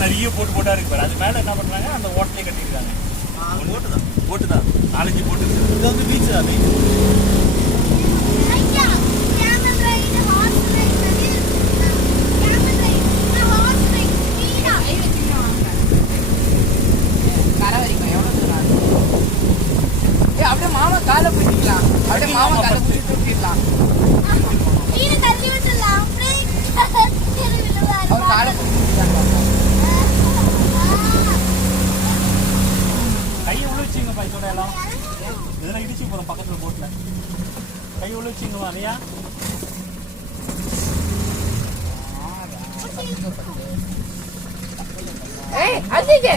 நிறைய போட்டா இருக்கு பாரு. அது மேல என்ன பண்றாங்க, அந்த ஓட்டையை கட்டிருக்காங்க. போட்டு தான் 4-5 போட்டு இருக்கு. இது வந்து பீச் தான். அப்படியே மாமா காலை பிடிக்கலாம். அப்படியே மாமா காலை பிடிச்சி தூக்கிடலாம். அவர் காலை கையை உள்ள வச்சுங்கப்பா. இதோட எல்லாம் இதெல்லாம் இடிச்சு போறோம் பக்கத்துல போட்ல. கை உள்ள வச்சுங்க வரையா. ஏய் அஜிஜே